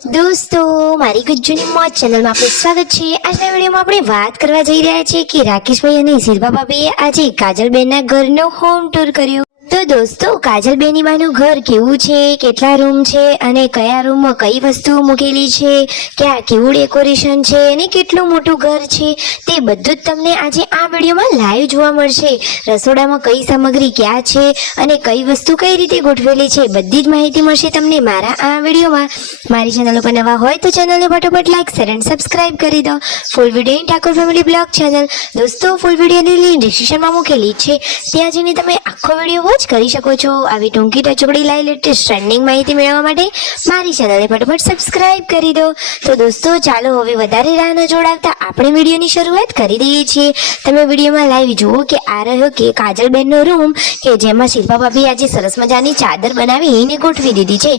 દોસ્તો, મારી ગુજ્જુની મોજ ચેનલમાં આપનું સ્વાગત છે। આજના વિડીયોમાં આપણે વાત કરવા જઈ રહ્યા છીએ કે રાકેશભાઈ અને શિલ્પા ભાભીએ આજે કાજલબેનના ઘરનો હોમ ટૂર કર્યો। તો દોસ્તો, કાજલબેની બાનું ઘર કેવું છે, કેટલા રૂમ છે અને કયા રૂમમાં કઈ વસ્તુઓ મૂકેલી છે, ક્યાં કેવું ડેકોરેશન છે અને કેટલું મોટું ઘર છે, તે બધું જ તમને આજે આ વિડીયોમાં લાઈવ જોવા મળશે। રસોડામાં કઈ સામગ્રી ક્યાં છે અને કઈ વસ્તુ કઈ રીતે ગોઠવેલી છે, બધી જ માહિતી મળશે તમને મારા આ વિડીયોમાં। મારી ચેનલ ઉપર નવા હોય તો ચેનલને ફટાફટ લાઈક શેર એન્ડ સબસ્ક્રાઇબ કરી દો। Full video Thakor family blog channel દોસ્તો, ફૂલ વિડીયોની લિંક ડિસ્ક્રિપ્શનમાં મૂકેલી છે, ત્યાં જઈને તમે આખો વિડીયો વોચ કરી શકો છો। આવી ટૂંકી ટચોકડી લાઈવ લેટેસ્ટ ટ્રેન્ડિંગ માહિતી મેળવવા માટે મારી ચેનલને ફટાફટ સબસ્ક્રાઇબ કરી દો। તો દોસ્તો, ચાલો હવે વધારે રાહ ન જોડાવતા આપણે વિડીયોની શરૂઆત કરી દઈએ છીએ। તમે વિડીયોમાં લાઈવ જુઓ કે આ રહ્યો કે કાજલબેનનો રૂમ કે જેમાં શિલ્પા ભાભી આજે સરસ મજાની ચાદર બનાવીને ગોઠવી દીધી છે।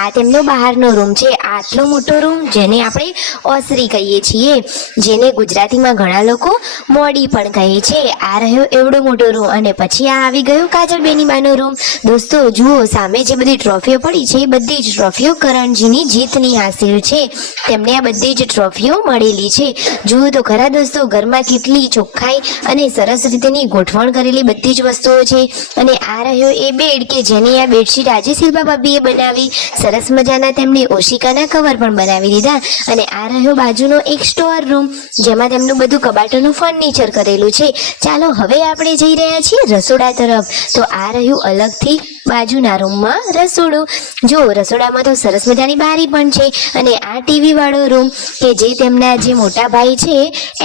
આ તેમનો બહારનો રૂમ છે। આટલો મોટો રૂમ જેને આપણે ઓસરી કહીએ છીએ, જેને ગુજરાતીમાં ઘણા લોકો મોડી પણ કહે છે। આ રહ્યો એવડો મોટો રૂમ અને પછી આ આવી ગયો કાજલબેની બાનો રૂમ। દોસ્તો જુઓ, સામે જે બધી ટ્રોફીઓ પડી છે, બધી જ ટ્રોફીઓ કરણજીની જીતની હાસિલ છે। તેમને આ બધી જ ટ્રોફીઓ મળેલી છે। જુઓ તો ખરા દોસ્તો, ઘરમાં કેટલી ચોખ્ખાઈ અને સરસ રીતેની ગોઠવણ કરેલી બધી જ વસ્તુઓ છે। અને આ રહ્યો એ બેડ કે જેની આ બેડશીટ આજે શિલ્પા ભાભીએ બનાવી, સરસ મજાના તેમણે ઓશિકાના કવર પણ બનાવી દીધા। અને આ રહ્યો બાજુનો એક સ્ટોર રૂમ, જેમાં તેમનું બધું કબાટોનું ફર્નિચર કરેલું છે। ચાલો હવે આપણે જઈ રહ્યા છીએ રસોડા તરફ। તો આ રહ્યું અલગથી બાજુના રૂમમાં રસોડું। જો રસોડામાં તો સરસ મજાની બારી પણ છે અને આ ટીવી વાળો રૂમ કે જે તેમના જે મોટા ભાઈ છે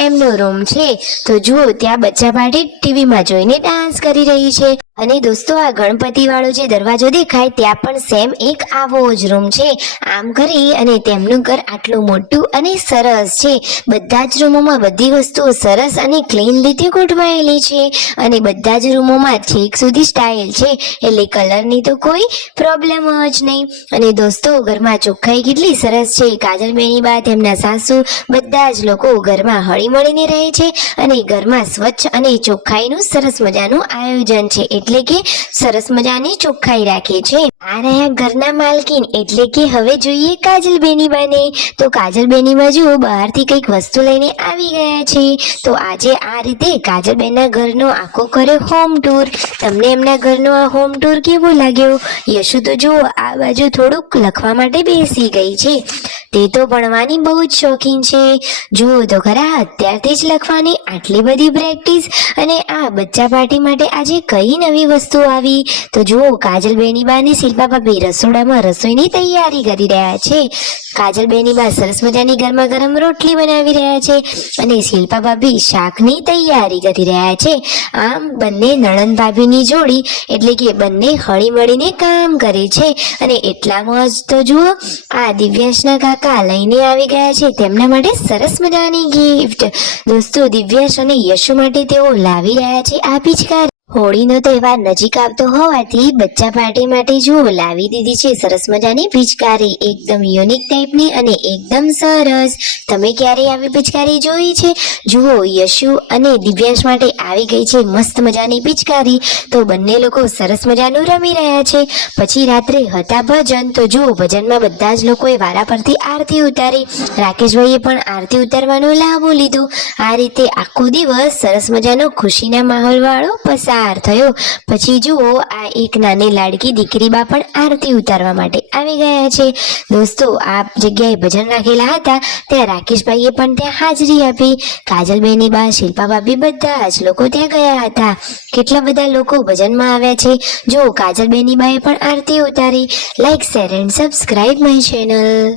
એમનો રૂમ છે। તો જુઓ, ત્યાં બચ્ચા પાર્ટી ટીવીમાં જોઈને ડાન્સ કરી રહી છે। અને દોસ્તો, આ ગણપતિ વાળો જે દરવાજો દેખાય ત્યાં પણ સેમ એક આવો જ રૂમ છે। આમ કરી અને તેમનું ઘર આટલું મોટું અને સરસ છે। બધા જ રૂમોમાં બધી વસ્તુઓ સરસ અને ક્લીન રીતે ગોઠવાયેલી છે અને બધા જ રૂમોમાં છેક સુધી સ્ટાઇલ છે, એટલે કલરની તો કોઈ પ્રોબ્લેમ જ નહીં। અને દોસ્તો, ઘરમાં ચોખ્ખાઈ કેટલી સરસ છે। કાજલબેની બા, તેમના સાસુ, બધા જ લોકો ઘરમાં હળી મળીને રહે છે અને ઘરમાં સ્વચ્છ અને ચોખ્ખાઈનું સરસ મજાનું આયોજન છે, એટલે કે સરસ મજાની ચોખ્ખાઈ રાખે છે। આ રહ્યા ઘરના માલકીન, એટલે કે હવે જોઈએ કાજલબેની બાને। તો કાજલબેની બાજુ બહારથી કંઈક વસ્તુ લઈને આવી ગયા છે। તો આજે આ રીતે કાજલબેનના ઘરનો આખો કર્યો હોમ ટૂર। તમને એમના ઘરનો આ હોમ ટૂર કેવો લાગ્યો? યશુ તો જુઓ આ બાજુ થોડુંક લખવા માટે બેસી ગઈ છે। તે તો ભણવાની બહુ જ શોખીન છે। જુઓ તો ખરા, અત્યારથી જ લખવાની આટલી બધી પ્રેક્ટિસ। અને આ બચ્ચા પાર્ટી માટે આજે કઈ નવી વસ્તુ આવી? તો જુઓ, કાજલબેની બા અને શિલ્પા ભાભી રસોડામાં રસોઈની તૈયારી કરી રહ્યા છે। કાજલબેની બા સરસ મજાની ગરમા ગરમ રોટલી બનાવી રહ્યા છે અને શિલ્પા ભાભી શાકની તૈયારી કરી રહ્યા છે। આમ બંને નણંદ ભાભીની જોડી, એટલે કે બંને હળી મળીને કામ કરે છે। અને એટલામાં જ તો જુઓ, આ દિવ્યાંશના કાકા લઈને આવી ગયા છે તેમના માટે સરસ મજાની ગિફ્ટ। દોસ્તો, દિવ્યાંશ અને યશુ માટે તેઓ લાવી રહ્યા છે આ પિચકારી। હોળીનો તહેવાર નજીક આવતો હોવાથી બચ્ચા પાર્ટી માટે જુઓ લાવી દીધી છે સરસ મજાની પિચકારી, એકદમ યુનિક ટાઈપની અને એકદમ સરસ। તમે ક્યારે આવી પિચકારી જોઈ છે? જુઓ, યશુ અને દિવ્યાંશ માટે આવી ગઈ છે મસ્ત મજાની પિચકારી। તો બંને લોકો સરસ મજાનું રમી રહ્યા છે। પછી રાત્રે હતા ભજન। તો જુઓ, ભજનમાં બધા જ લોકોએ વારા પરથી આરતી ઉતારી। રાકેશભાઈએ પણ આરતી ઉતારવાનો લાભો લીધો। આ રીતે આખો દિવસ સરસ મજાનો ખુશીના માહોલ વાળો પસાર થયો। પછી જુઓ, આ એક નાની લાડકી દીકરી બા પણ આરતી ઉતારવા માટે આવી ગયા છે। દોસ્તો, આ જગ્યાએ ભજન રાખેલા હતા ત્યાં રાકેશભાઈએ પણ ત્યાં હાજરી આપી। કાજલબેની બા, શિલ્પા ભાભી બધા જ લોકો ત્યાં ગયા હતા। કેટલા બધા લોકો ભજનમાં આવ્યા છે। જો કાજલબેની બાએ પણ આરતી ઉતારી। Like share and subscribe my channel.